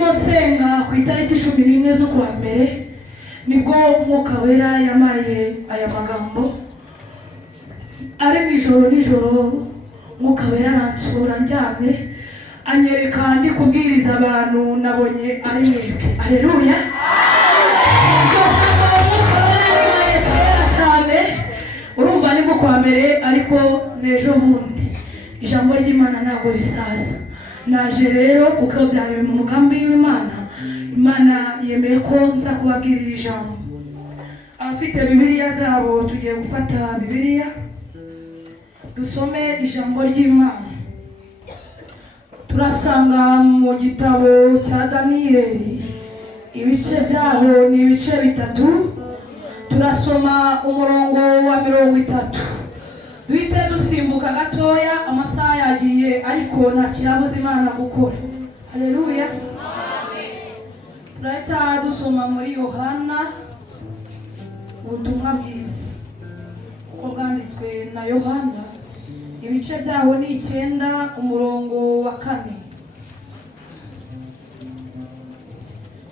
ndimo nsenga ku itariki 11 z'ukwa mbere nibwo umwuka wera yamaye aya magambo. Ari nijoro umwuka wera aransura ndyamye anyereka ndi kubwiriza abantu nabonye ari mwebwe. Haleluya. Urumva ni mu kwa mbere ariko nejo bundi ijambo ry'Imana ntabwo risaza. Naje rero kuko byari mu mugambi w'Imana. Imana yemeye ko nza kubabwirira ijambo. Abafite Bibiliya zabo tugiye gufata Bibiliya dusome ijambo ry'Imana. Turasanga mu gitabo cya Daniyeli ibice byaho ni ibice bitatu. Turasoma umurongo wa 30. Duhite dusimbuka gatoya amasaha yagiye ariko nta kirabuza Imana gukora. Haleluya. Amen. Turahita dusoma muri Yohana ubutumwa bwiza uko bwanditswe na Yohana ibice byaho ni 9 umurongo wa 4.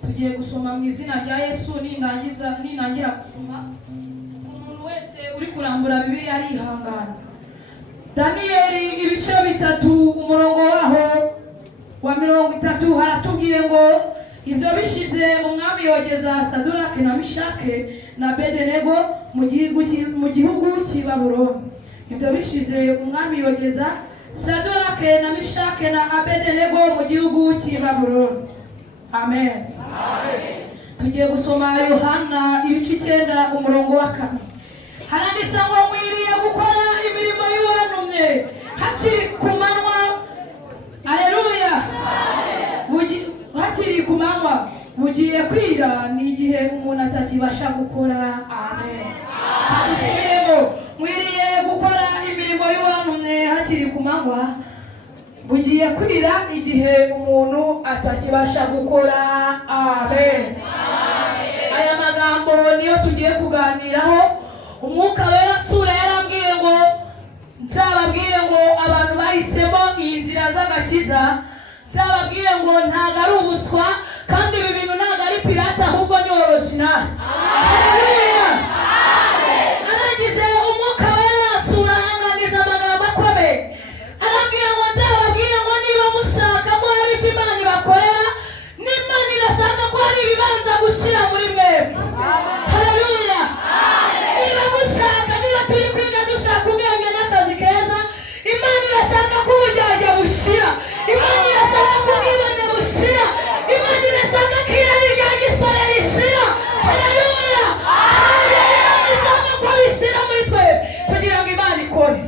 Tugiye gusoma mu izina rya Yesu. Ninangira gusoma umuntu wese uri kurambura Bibiliya arihangana. Daniyeli ibice bitatu umurongo waho wa 30 haratubwiye ngo ibyo bishize umwami yogeza Sadurake na Mishake na Abedenego mu gihugu cy'i Babuloni. Ibyo bishize umwami yogeza Sadurake na Mishake na Abedenego mu gihugu cy'i Babuloni. Amen. Amen. Tugiye gusoma Yohana ibice 9 umurongo wa 4. Haranditse ngo mwiriye gukora imirimo y'uwantumye hakiri ku manywa. Haleluya. Hakiri ku manywa bugiye kwira ni igihe umuntu atakibasha gukora. Amen. Mwiriye gukora imirimo y'uwantumye hakiri ku manywa bugiye kwira igihe umuntu atakibasha gukora. Amen. Aya magambo niyo tugiye kuganiraho. Umwuka wera nsura yarambwiye ngo nzababwire ngo abantu bahisemo iyi nzira z'agakiza. Nzababwire ngo ntago ari ubuswa kandi ibi bintu ntago ari pirata ahubwo ni original. Haleluya. Aragize umwuka wera nsura anganiza amagambo akomeye. Arambwira ngo nzababwire ngo niba mushaka ko hari ibyo Imana ibakorera n'Imana irashaka ko hari ibibanza gushira muri mwebwe. Haleluya. Niba mushaka, niba turi kwiga dushaka ubwenge n'akazi keza, Imana irashaka ko uburyarya bushira. Imana irashaka ko ubwibone bushira. Imana irashaka ko irari rya gisore rishira. Haleluya. Imana irashaka ko bishira muri twe kugira ngo Imana ikore.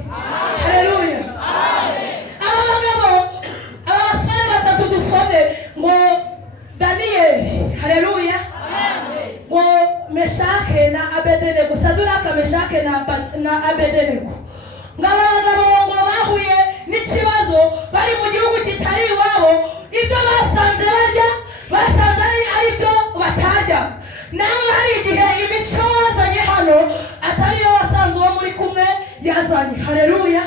Haleluya. Aba bagabo abasore batatu dusome ngo Daniyeli. Haleluya. Ngo Meshake na Abedenego, Saduraka, Meshake na Abedenego. Ngabagabo ngo bahuye n'ikibazo bari mu gihugu kitari iwabo. Ibyo basanze barya basanze ari byo batajya. Nawe hari igihe imico wazanye hano atari yo wasanze uwo muri kumwe yazanye. Haleluya.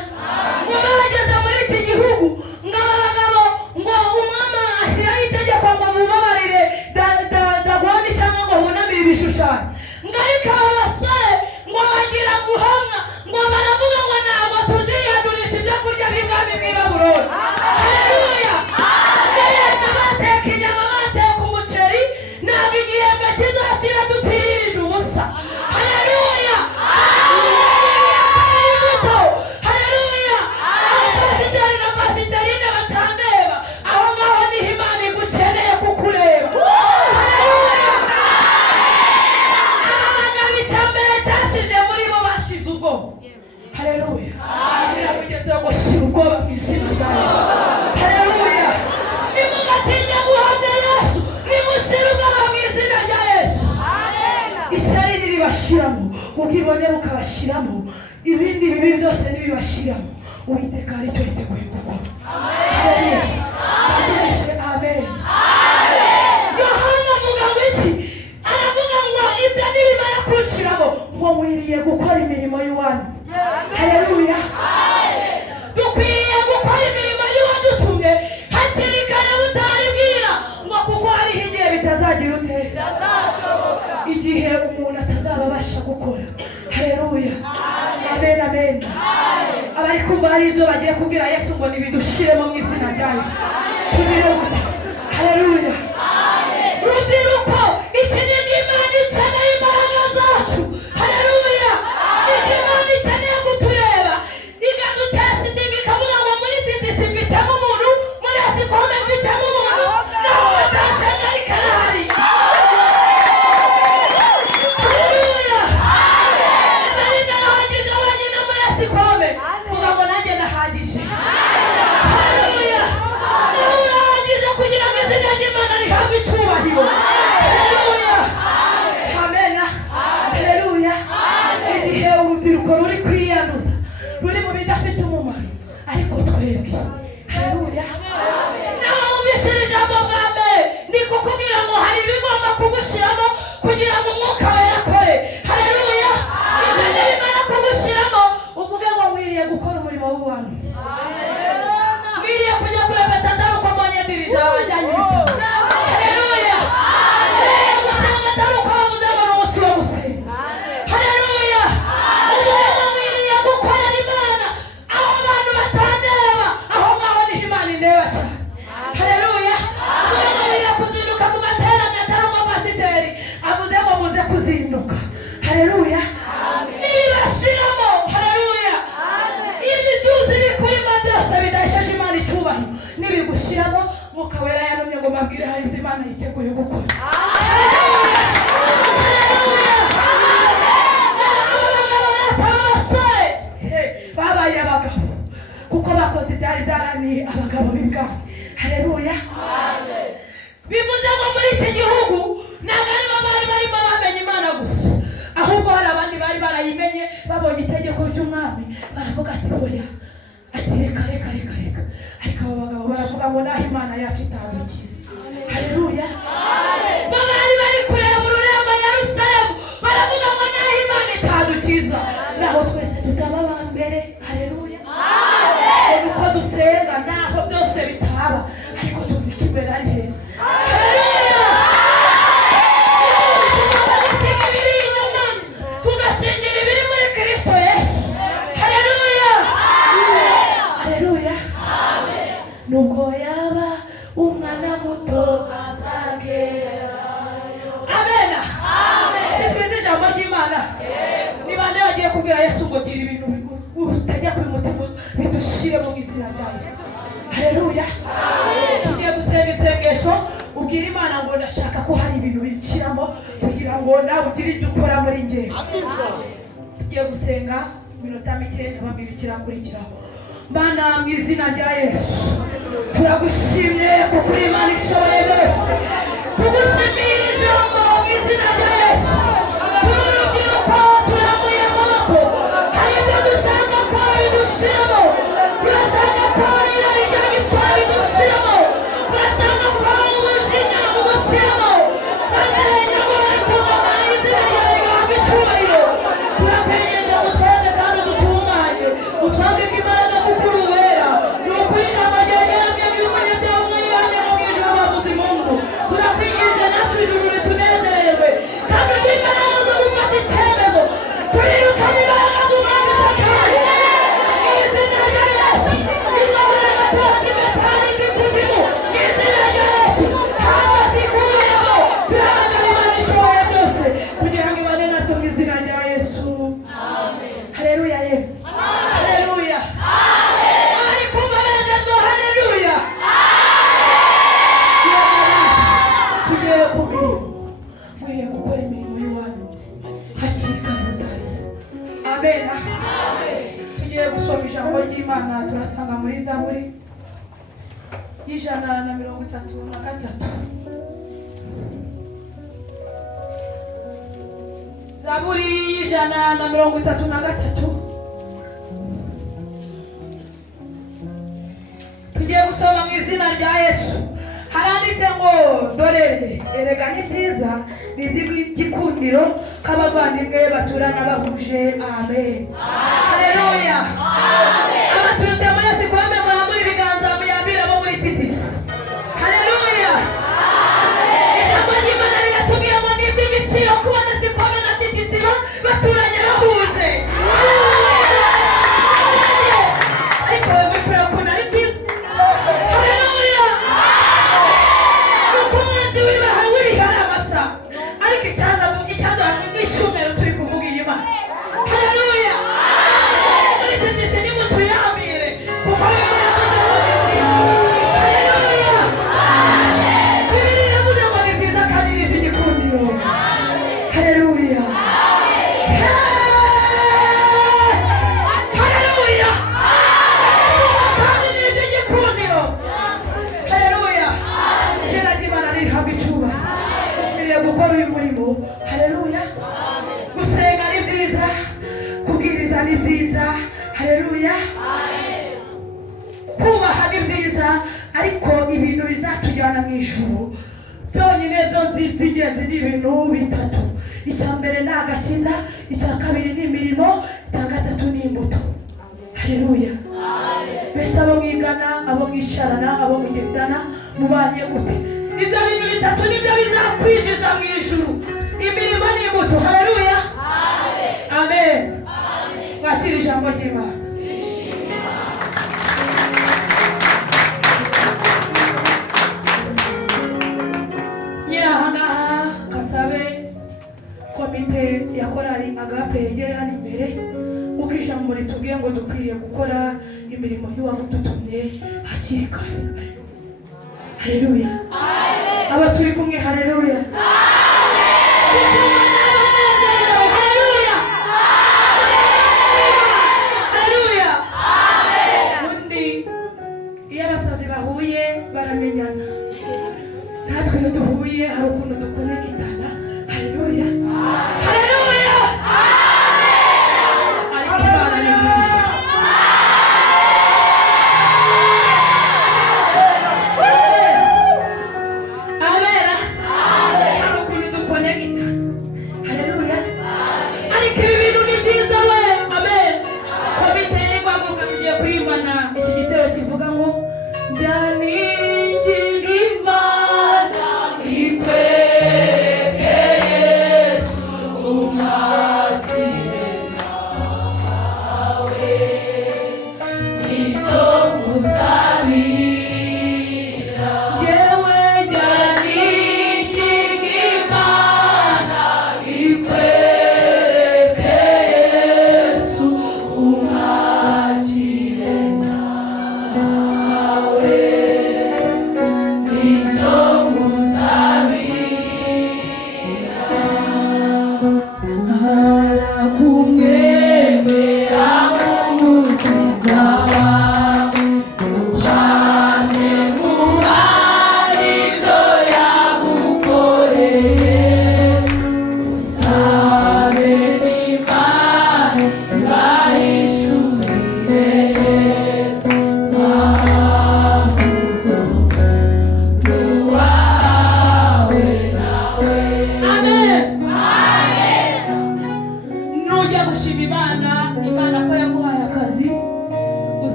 Ngo bageze muri iki gihugu ngabagabo ngo umwami ashyiraho itegeko ngo mubabarire Dagoni cyangwa ngo bunamire ibishushanyo. Ngarika abasore ngo bagira guhamwa ngo baravuga ngo ntabwo tuziyadurisha ibyo kurya by'ibwami bw'i Babuloni. Haleluya. Bateka inyama, bateka umuceri, ntabwo igihembwe kizashira tutirije ubusa. Haleluya. Haleluya. Abapasiteri na pasiterine batandeba, aho ngaho niho Imana igukeneye kukureba. Haleluya. Abagabo icyambere cyashije muri bo bashize ubwoba. Haleluya. Birabigeze ngo shira ubwoba mu izina rya Yesu. Haleluya. Nimugatinya guhamya Yesu, nimushira ubwoba mu izina rya Yesu. Ishyari niribashiramo, ubwibone bukabashiramo, ibindi bibi byose nibibashiramo, Uwiteka ari cyo yiteguye gukora. Haleluya. Amen. Yohana avuga ngo iki? Aravuga ngo ibyo nibimara kunshiramo ngo mwiriye gukora imirimo y'Uwanyu. Haleluya. Dukwiye gukora imirimo y'Uwadutumye hakiri kare butaribwira ngo kuko bari kumva hari ibyo bagiye kubwira Yesu ngo nibidushiremo mu izina rya Yesu. Tugire gutya. Haleluya. Rubyiruko, iki ni Imana ikeneye imbaraga zacu. Haleluya. Imana ikeneye kutureba ikaduteza indimi ikavuga ngo muri TTC mfitemo umuntu, muri Asikome mfitemo umuntu, naho batasenga ikarari. Haleluya. Nari nahagije wenyine muri Asikome, vuga ngo nanjye nahagije. Haleluya. Nawe urahagije kugira ngo izina ry'Imana rihabwe icyubahiro. Haleluya. Amen. Haleluya. Igihe urubyiruko ruri kwiyanduza, ruri mu bidafite umumaro, ariko twebwe, haleluya, nawe wumvishije ijambo bwa mbere ni kukubwira ngo hari ibigomba kugushyiramo kugira ngo umwuka wera akore. Haleluya. Ibyo nibimara kugushyiramo uvuge ngo nkwiriye gukora umurimo w'ubantu, nkwiriye kujya kurepeta atari uko mbonye dirija abajyanye ibitabo. Haleluya. Nkwiriye gusenga atari uko bavuze ngo ni umunsi wo gusenga. Haleluya. Umurimo nkwiriye gukorera Imana aho abantu batandeba, aho ngaho niho Imana indeba cyane. Haleluya. Umurimo nkwiriye kuzinduka mu materaniro atari umupasiteri avuze ngo muze kuzinduka. Haleluya. Nibibashiramo, haleluya, ibiduzi bikurimo byose bidahesheje Imana icyubahiro, nibigushiramo Mwuka Wera yanumye ngo mbabwire hari ibyo Imana yiteguye gukora. Haleluya. Abasore babaye abagabo kuko bakoze ibyari byaraniye abagabo b'ibwami. Haleluya. Bivuze ngo muri iki gihugu ntabwo aribo bari barimo bamenye Imana gusa, ahubwo hari abandi bari barayimenye babonye itegeko ry'umwami baravuga ati oya, ati reka reka reka reka, ariko abo bagabo baravuga ngo naho Imana yacu itadukiza. Haleluya. Bari bari kureba ururembo Yerusalemu baravuga ngo naho Imana itadukiza, naho twese tutaba ba mbere. Haleluya. Uko dusenga naho byose bitaba, ariko tuzi ko imbere ari heza. Haleluya. Tugasenga ibiri inyuma, tugasengera ibiri muri Kristo Yesu. Haleluya. Haleluya. Nubwo yaba umwana muto azagerayo. Amen. Sitwize ijambo ry'Imana. Ni bande bagiye kubwira Yesu ngo gira ibintu utajya kuri mutima bidushire mu izina rya Yesu. Haleluya. Tugiye gusenga isengesho ubwira Imana ngo ndashaka ko hari ibintu biciramo kugira ngo nawe ugire ibyo ukora muri njye. Tugiye gusenga iminota mike babirikira kurikiraho. Mana mu izina rya Yesu turagushimye kuko uri Imana ishoboye byose. Tugushimira ijambo mu izina rya Yesu. Urubyiruko turambuye amaboko, hari ibyo dushaka ko bidushiramo, turashaka ko irari rya giswa bidushiramo, turashaka ko umujinya udushiramo, amenya ngo rekuzama izina ryawe rihabwe icyubahiro. Turakwinginze utweze kandi udutunganye, utwambike imbaraga kuko uri uwera. Ni ukuri ijambo ryawe ryarabwiye ngo ibikoresho byawe mwirane mu ijuru bavuza impundu. Turakwinginze natwe ijuru ritunezererwe kandi uduhe imbaraga zo gufata icyemezo. Turirukana imbaraga z'umwami Satani mu izina rya Yesu. Izo mbaraga turazimetaye z'ikuzimu mu izina rya Yesu. Haba zikuyeho, turahamagara Imana ishoboye byose kugira ngo ibane natwe mu izina rya Yesu. Haleluya. Haleluya. Ari kumva beza ngo haleluya. Tugiye kubwira gukora imirimo y'iwanyu hakiri kare udahari. Amen. Tugiye gusoma ijambo ry'Imana turasanga muri Zaburi y'Ijana na 33. Zaburi y'Ijana na 33. Tugiye gusoma mu izina rya Yesu. Haranditse ngo dorere erega ni byiza ni iby'igikundiro k'abavandimwe baturana bahuje. Amen. Haleluya. Abaturutse muri Asikome murambura ibiganza muyambire abo muri TTC. Haleluya. Ijambo ry'Imana riratubwira ngo ni iby'igiciro kuba Asikome na TTC baturanye bahuje. Haleluya. Haleluya. Gusenga ni byiza, kubwiriza ni byiza. Haleluya. Kubaha ni byiza, ariko ibintu bizatujyana mu ijuru byonyine by'ingenzi ni ibintu bitatu. Icya mbere ni agakiza, icya kabiri ni imirimo, icya gatatu ni imbuto. Haleluya. Mbese abo mwigana, abo mwicarana, abo mugendana, mubanye gute? Ibyo bintu bitatu nibyo bizakwinjiza mu ijuru, imirimo n'imbuto. Haleluya. Amen. Wakira ijambo ry'Imana. Komite ya korali Agape yegere hano imbere, ukisha muri tubwiye ngo dukwiriye gukora imirimo y'uwamudutumye hakiri kare. Haleluya. Aba turi kumwe. Haleluya. Haleluya. Undi iyo abasazi bahuye baramenyana, natwe iyo duhuye hari ukuntu dukonegitana. Haleluya. Haleluya.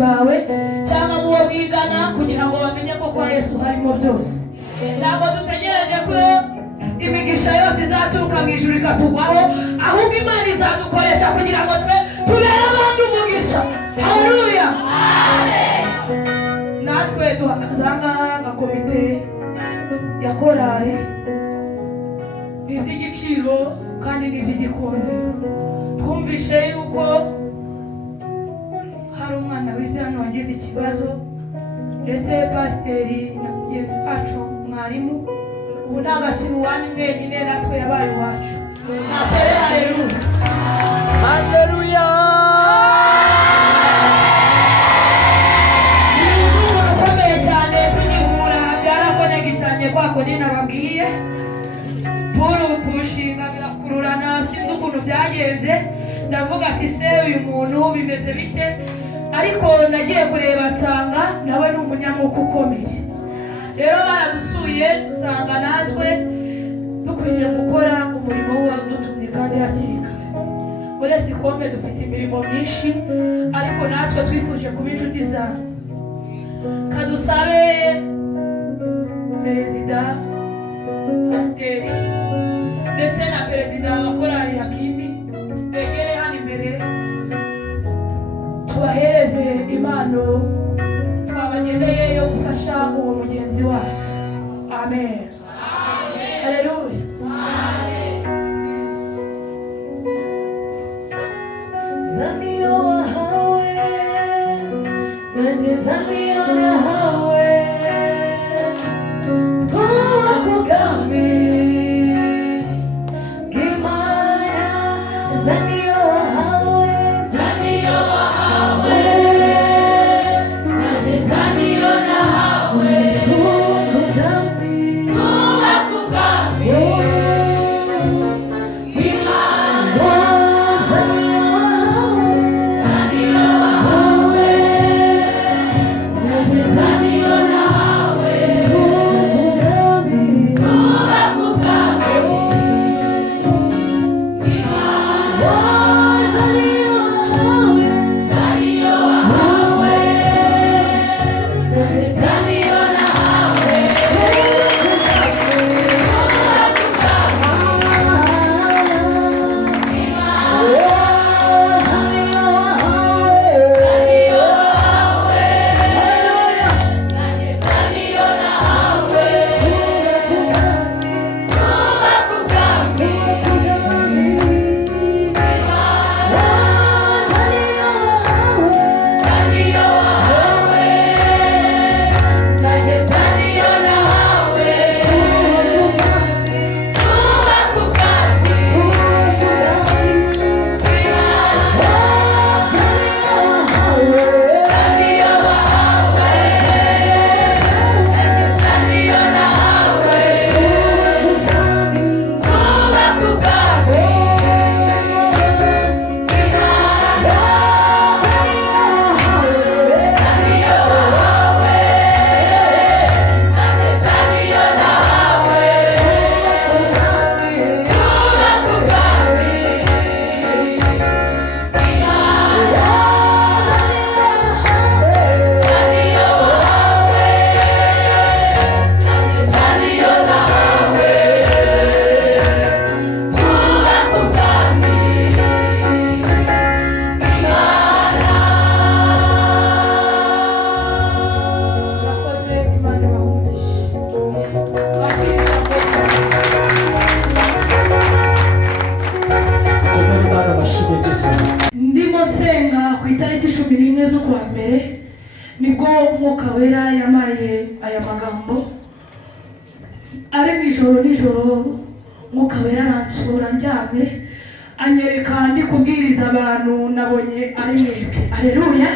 bawe cyangwa mu wo bigana kugira ngo bamenye ko kwa Yesu harimo byose. Ntabwo dutegereje ko imigisha yose izaturuka mu ijuru ikatugwaho, ahubwo Imana izadukoresha kugira ngo tubere abandi umugisha. Haleluya. Amen. Natwe duhagaze ahangaha nka komite ya korali, ni iby'igiciro kandi ni iby'igikundi. Twumvishe yuko hari umwana wize hano wagize ikibazo, ndetse pasiteri na mugenzi wacu mwarimu ubu nta gakino uwanyu mwenyine, natwe yabaye iwacu. Natere haleluya. Haleluya. Ukomeye cyane tugihura byarakonegitanye kwa kundi nababwiye. Puru kushinga birakururana, sinzi ukuntu byagenze. Ndavuga ati se uyu muntu bimeze bike, ariko nagiye kureba nsanga nawe ni umunyamwuka ukomeye. Rero baradusuye usanga natwe dukwiriye gukora umurimo w'uwadutumye kandi hakiri kare. Muri Sikombe dufite imirimo myinshi, ariko natwe twifuje kuba inshuti zawe. Kadusabe perezida, pasiteri ndetse na perezida wa korali Yakini begere hano imbere, tubahereze impano twabageneye yo gufasha uwo mugenzi wacu. Amen. Haleluya. Zamio wahawe, zamio wahawe, kwa kugame, gimana, zamio wahawe, ndimo nsenga ku itariki 11 z'ukwa mbere nibwo umwuka wera yamaye aya magambo ari nijoro umwuka wera aransura ndyamye anyereka ndi kubwiriza abantu nabonye ari mwebwe. Haleluya.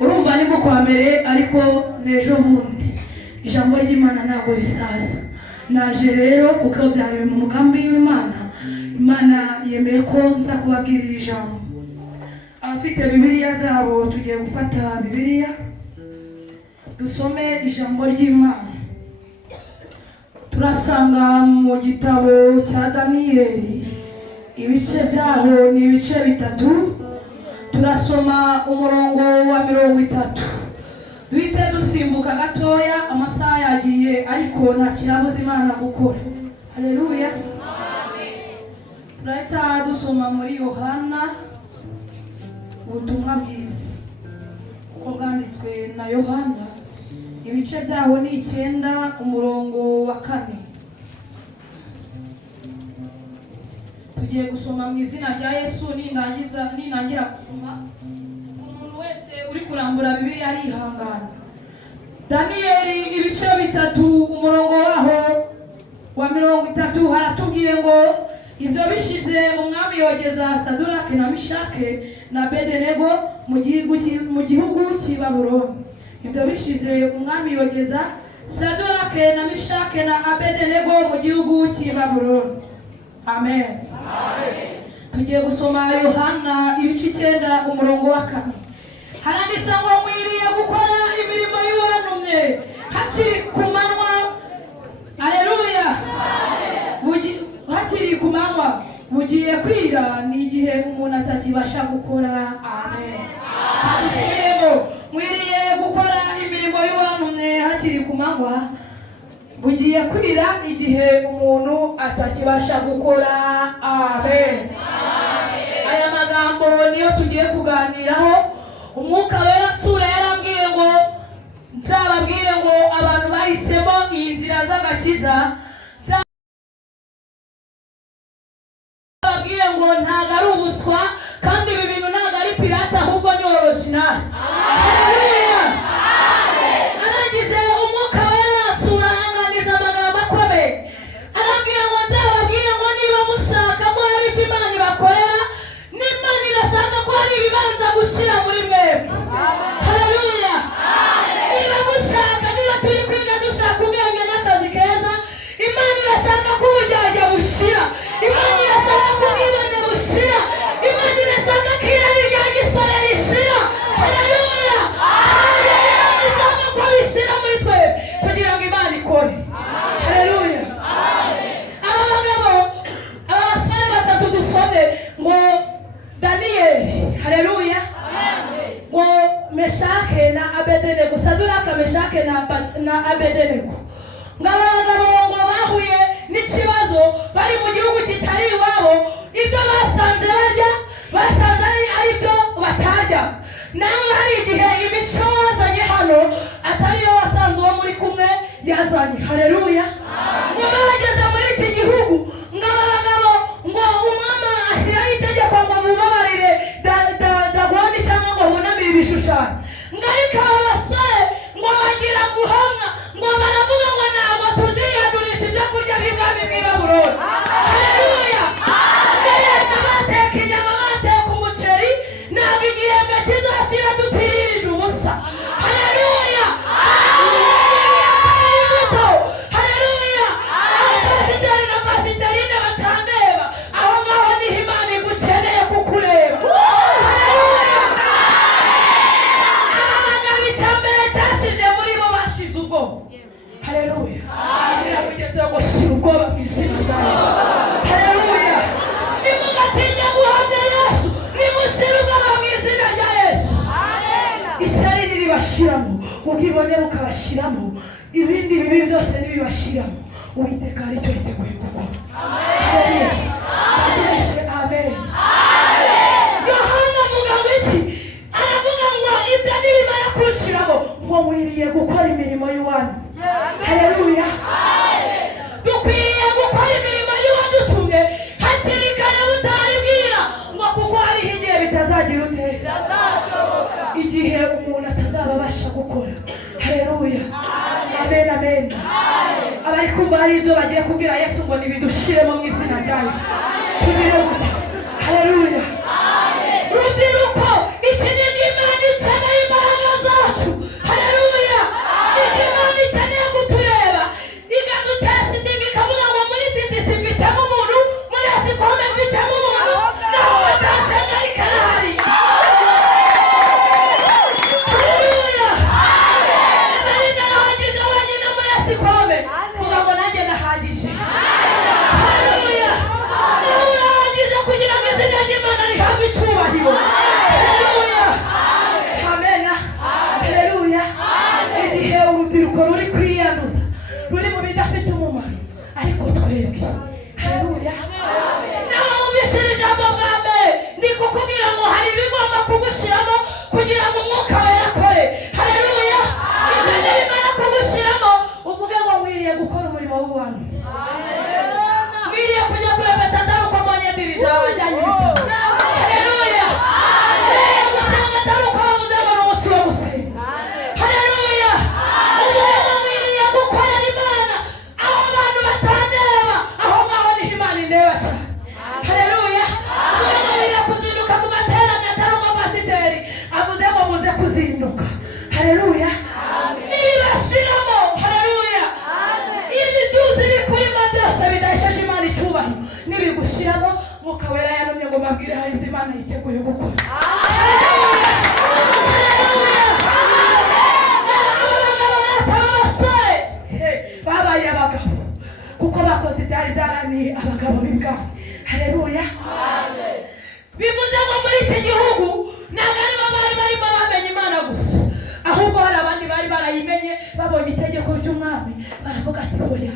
Urumva ni kwa mbere ariko nejo bundi ijambo ry'Imana ntabwo risaza. Naje rero kuko byari mu mugambi w'Imana. Imana yemeye ko nza kubabwirira ijambo. Abafite Bibiliya zabo tugiye gufata Bibiliya dusome ijambo ry'Imana. Turasanga mu gitabo cya Daniyeli ibice byaho ni ibice bitatu. Turasoma umurongo wa 30. Duhite dusimbuka gatoya amasaha yagiye ariko nta kirabuza Imana gukora. Haleluya. Amen. Turahita dusoma muri Yohana ubutumwa bwiza uko bwanditswe na Yohana ibice byaho ni 9 umurongo wa 4. Tugiye gusoma mu izina rya Yesu ninangira gusoma. Umuntu wese uri kurambura Bibiliya arihangana. Daniyeli ibice bitatu umurongo waho wa 30 haratubwiye ngo ibyo bishize umwami yogeza Sadurake na Mishake na Abedenego mu gihugu cy'i Babuloni. Ibyo bishize umwami yogeza Sadurake na Mishake na Abedenego mu gihugu cy'i Babuloni. Amen. Amen. Tugiye gusoma Yohana ibice 9 umurongo wa 4. Haranditse ngo mwiriye gukora imirimo y'uwantumye hakiri ku manywa. Haleluya. Hakiri ku manywa mugiye kwira ni igihe umuntu atakibasha gukora. Amen. Mwiriye gukora imirimo y'uwantumye hakiri ku manywa bugiye kwira igihe umuntu atakibasha gukora. Amen. Aya magambo niyo tugiye kuganiraho. Umwuka wera nsura yarambwiye ngo nzababwire ngo abantu bahisemo iyi nzira z'agakiza, nzababwire ngo ntago ari ubuswa kandi ibi bintu ntago ari pirata ahubwo ni original. Haleluya. Arangize umwuka wera nsura anganiza amagambo akomeye arambwira ngo nzababwire ngo niba mushaka ko hari ibyo Imana ibakorera n'Imana irashaka ko hari ibibanza gushyira muri mwebwe. Haleluya. Niba mushaka, niba turi kwiga dushaka ubwenge n'akazi keza, Imana irashaka ko ubujyajya bushira, Imana irashaka ko ubwibone bushira, Imana irashaka ko irari rya gisore rishira. Haleluya. Imana ishaka ko bishira muri twe kugira ngo Imana ikore. Haleluya. Aba bagabo aba basore batatu dusome ngo Daniyeli. Haleluya. Ngo Meshake na Abedenego, Saduraka, Meshake na Abedenego. Ngaba bagabo ngo bahuye n'ikibazo bari mu gihugu kitari iwabo. Ibyo basanze barya basanze ari byo batajya. Nawe hari igihe imico wazanye hano atari yo wasanze uwo muri kumwe yazanye. Haleluya. Ngo bageze muri iki gihugu ngaba bagabo ngo umwami ashyiraho itegeko ngo mubabarire Dagoni cyangwa ngo bunamire ibishushanyo. Ngarika abasore ngo bagira guhamwa ngo baravuga ngo ntabwo tuziyadurisha ibyo kurya by'ibwami bw'i Babuloni. Haleluya. Bateka inyama, bateka umuceri, ntabwo igihembwe kizashira tutirije ubusa. Haleluya. Haleluya. Abapasiteri na pasiterine batandeba, aho ngaho niho Imana igukeneye kukureba. Haleluya. Abagabo icyambere cyashije muri bo bashize ubwoba. Haleluya. Birabigeze ngo shira ubwoba mu izina rya Yesu. Haleluya. Nimugatinya guhamya Yesu, nimushira ubwoba mu izina rya Yesu. Ishyari niribashiramo, ubwibone bukabashiramo, ibindi bibi byose nibibashiramo, Uwiteka ari cyo yiteguye gukora. Amen. Amen. Yohana avuga ngo iki? Aravuga ngo ibyo nibimara kunshiramo ngo mwiriye gukora imirimo y'Uwanyu. Haleluya. Dukwiriye gukora imirimo y'Uwadutumye hari ibyo bagiye kubwira Yesu ngo nibidushiremo mu izina rya Yesu. Tugire gutya. Haleluya. Rubyiruko, iki ni Imana ikeneye imbaraga zacu. Haleluya. Imana ikeneye kutureba ikaduteza indimi ikavuga ngo muri titisi mfitemo umuntu, muri Asikome mfitemo umuntu, naho batasenga ikarahari. Haleluya. Nari nahagije wenyine muri Asikome, vuga ngo nanjye nahagije. Haleluya. Nawe urahagije kugira ngo izina ry'Imana rihabwe icyubahiro. Haleluya. Amen. Haleluya. Igihe urubyiruko ruri kwiyanduza, ruri mu bidafite umumaro, ariko twebwe, haleluya, nawe wumvishije ijambo bwa mbere ni kukubwira ngo hari ibigomba kugushyiramo kugira ngo umwuka wera akore. Haleluya. Ibyo nibimara kugushyiramo uvuge ngo nkwiriye gukora umurimo w'ubantu, nkwiriye kujya kurepeta atari uko mbonye dirije abajyanye ibitabo. Haleluya. Nkwiriye gusenga atari uko bavuze ngo ni umunsi wo gusenga. Haleluya. Umurimo nkwiriye gukorera Imana aho abantu batandeba, aho ngaho niho Imana indeba cyane. Haleluya. Umurimo nkwiriye kuzinduka mu materaniro atari uko pasiteri avuze ngo muze kuzinduka. Haleluya. Nibibashiramo, haleluya, ibi byuzi bikurimo byose bidahesheje Imana icyubahiro, nibigushiramo Mwuka Wera yanumye ngo mbabwire hari ibyo Imana yiteguye gukora. Haleluya. Abasore babaye abagabo kuko bakoze ibyari byaraniye abagabo b'ibwami. Haleluya. Bivuze ngo muri iki gihugu ntabwo aribo bari barimo bamenya Imana gusa, ahubwo hari abandi bari barayimenye babonye itegeko ry'umwami baravuga ati oya,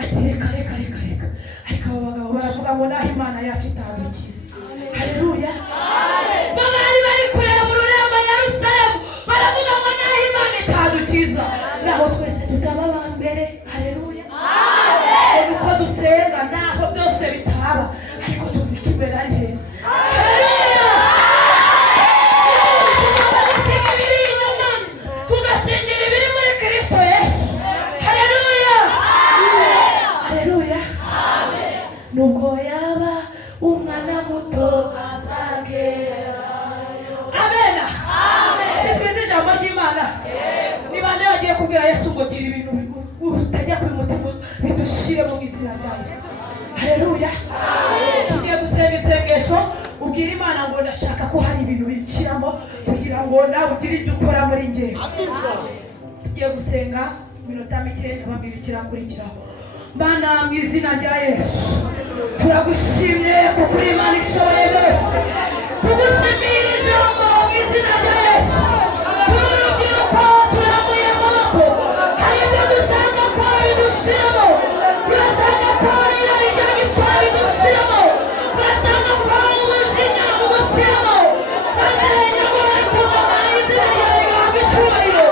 ati reka reka reka reka, ariko abo bagabo baravuga ngo naho Imana yacu itadukiza. Haleluya. Bari bari kureba ururembo Yerusalemu baravuga ngo naho Imana itadukiza, naho twese tutaba aba mbere. Haleluya. Uko dusenga naho byose bitaba, ariko tuzi ko imbere ari heza. Haleluya. Tugasiga ibiri inyuma, tugasengera ibiri muri Kristo Yesu. Haleluya. Haleluya. Nubwo yaba umwana muto azagerayo. Amen. Sitwize ijambo ry'Imana. Niba nawe wagiye kubwira Yesu ngo gira ibintu utajya kuri mutima bidushire mu izina rya Yesu. Haleluya. Tugiye gusenga isengesho ubwira Imana ngo ndashaka ko hari ibintu biciramo kugira ngo nawe ugire ibyo ukora muri njye. Tugiye gusenga iminota mike nababwira ikirakurikiraho. Mana mu izina rya Yesu turagushimye kuko uri Imana ishoboye byose. Tugushimira ijambo mu izina rya Yesu. Tururubyiruko turambuye amaboko, hari ibyo dushaka ko bidushiramo, turashaka ko irari rya giswa bidushiramo, turashaka ko umujinya bugushyiramo, maze nyamara kuvama izina ryawe rihabwe icyubahiro.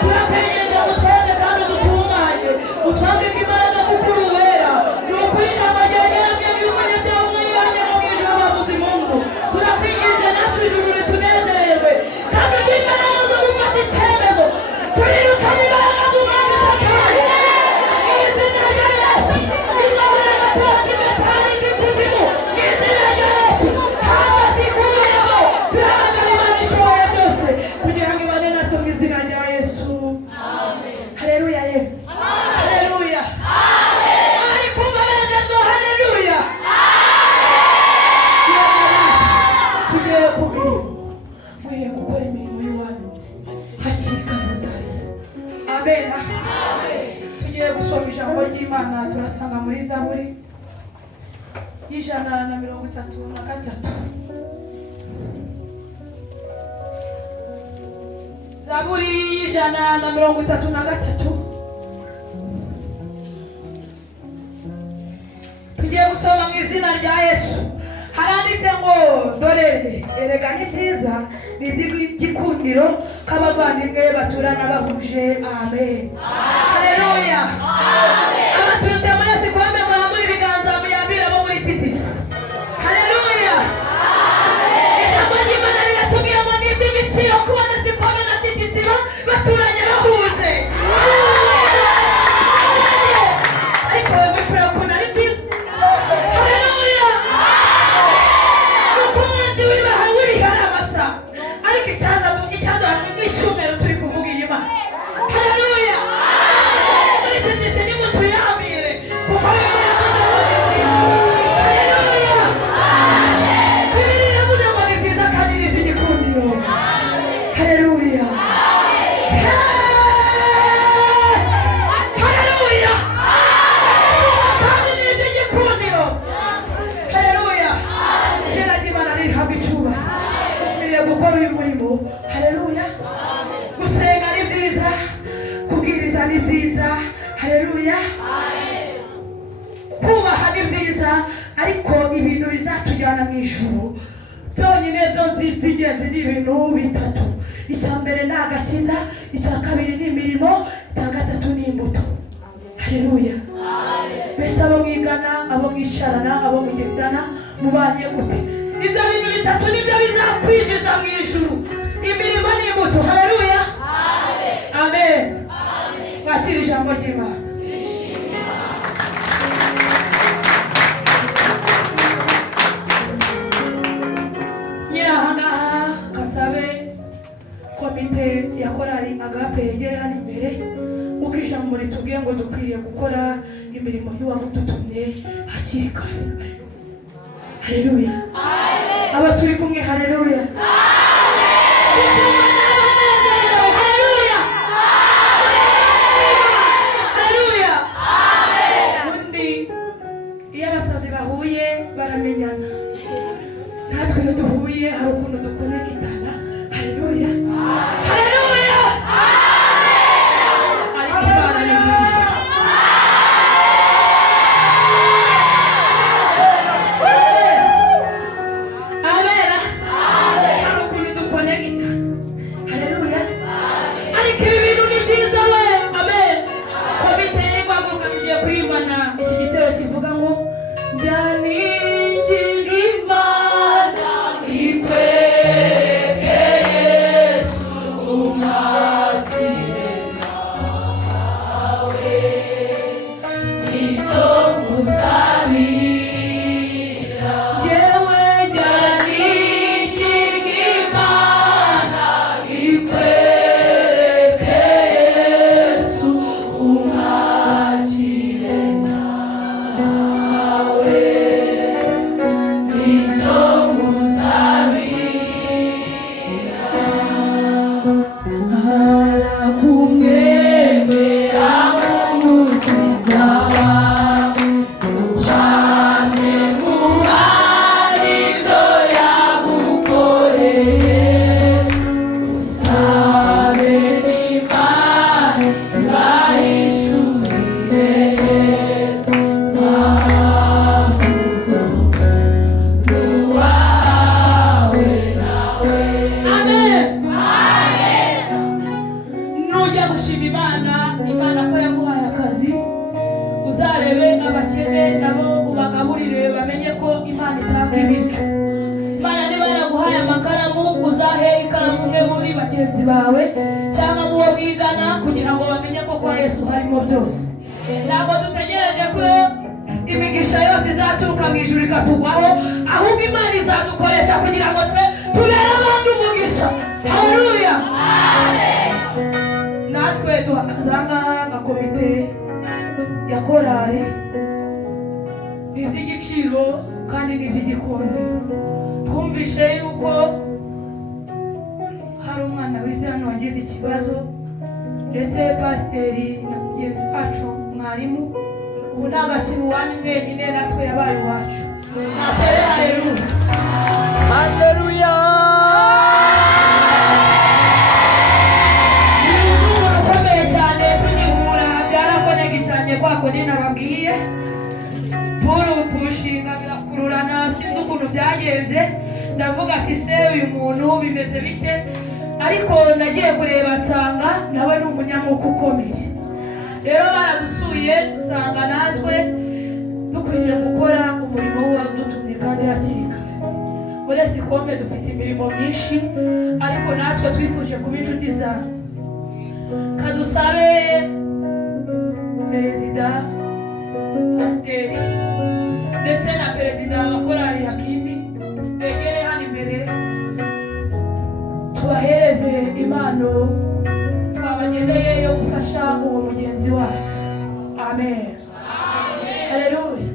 Turakwinginze utweze kandi udutunganye, utwambike imbaraga kuko uri uwera. Ni ukuri ijambo ryawe ryaramye ibihumanya byawe mwibanye mu ijuru bavuze impundu. Turakwinginze natwe ijuru ritunezererwe kandi uduhe imbaraga zo gufata icyemezo. Turirukana imbaraga z'umwami Satani mu izina rya Yesu. Izo mbaraga turazimetaye z'ikuzimu mu izina rya Yesu. Hamba zikuyeho, turahamagara Imana ishoboye byose kugira ngo ibane natwe mu izina rya Yesu. Haleluya. Haleluya. Ari kumva bezezwa. Haleluya. Tugiye nkwiriye gukora imirimo y'iwanyu hakiri kare budahari. Amen. Tugiye gusoma ijambo ry'Imana, turasanga muri Zaburi y'133. Zaburi y'133. Tugiye gusoma mu izina rya Yesu. Haranditse ngo dore erega ni byiza ni iby'igikundiro k'abavandimwe baturana bahuje. Amen. Haleluya. Abaturutse muri Asikome murambura ibiganza muyambire abo muri titisi. Haleluya. Ijambo ry'Imana riratubwira ngo ni iby'igiciro kubona Asikome na titisi baturanye bahuje. Haleluya. bizatujyana mu ijuru byonyine byo nzi by'ingenzi ni ibintu bitatu. Icya mbere ni agakiza, icya kabiri ni imirimo, icya gatatu ni imbuto. Haleluya. Mbese abo mwigana, abo mwicarana, abo mugendana mubanye gute? Ibyo bintu bitatu nibyo bizakwinjiza mu ijuru, imirimo n'imbuto. Haleluya. Amen. Mwakira ijambo ry'Imana. Nyirahangaha Katabe komite ya korali Agape yegere hano imbere, uko ijambo ritubwiye ngo dukwiriye gukora imirimo y'uwamudutumye hakiri kare. Haleluya. Aba turi kumwe. Haleluya. Undi iyo abasazi bahuye baramenyana, natwe iyo duhuye hari ukuntu dukonekitana. Haleluya. Haleluya. bawe cyangwa muwo mwigana kugira ngo bamenye ko kwa Yesu harimo byose. Ntabwo dutegereje ko imigisha yose izaturuka mu ijuru ikatugwaho, ahubwo Imana izadukoresha kugira ngo tubere abandi umugisha. Haleluya. Natwe duhagaze nka komite ya korali, ni iby'igiciro kandi ni iby'igikundiro. Twumvishe yuko hari umwana wize hano wagize ikibazo, ndetse pasiteri na mugenzi wacu mwarimu ubu nta gakino wanyu mwenyine, natwe yabaye iwacu. Natere haleluya. Haleluya. Ukomeye cyane tugihura byarakonegitanye kwa kundi nababwiye. Pushinga birakururana, sinzi ukuntu byagenze. Ndavuga ati se uyu muntu bimeze bike, ariko nagiye kureba nsanga nawe ni umunyamwuka ukomeye. Rero baradusuye dusanga natwe dukwiriye gukora umurimo w'uwadutumye kandi hakiri kare. Muri Sikome dufite imirimo myinshi, ariko natwe twifuje kuba inshuti zawe. Kadusabe perezida, pasiteri ndetse na perezida wa korali Hakimi begere hano imbere, tubahereze impano twabageneye yo gufasha uwo mugenzi wacu. Amen. Haleluya.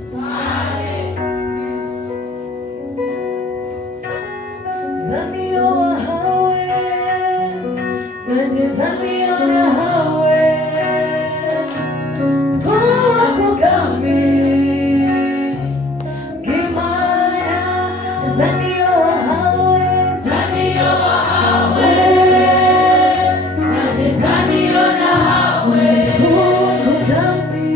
Zamio wahawe nende zamio nahawe kwa kugami gimana zamio wahawe nende zamio nahawe kwa kugami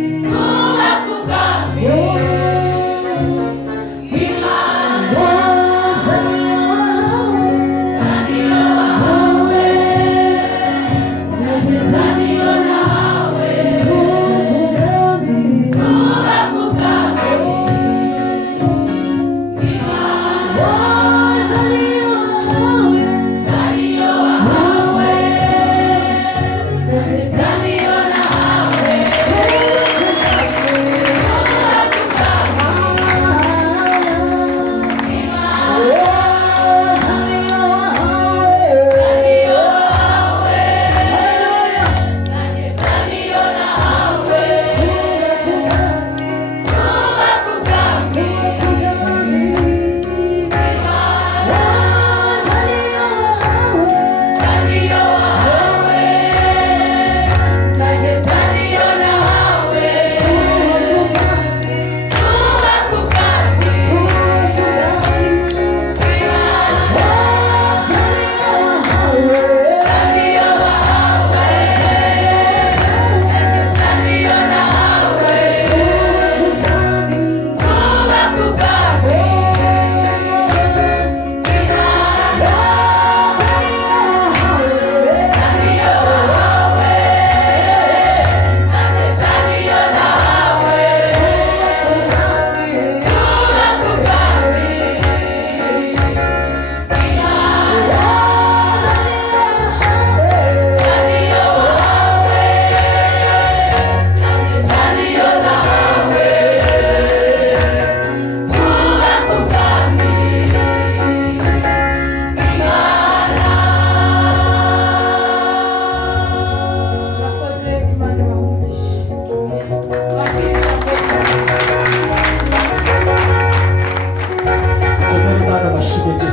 Shibete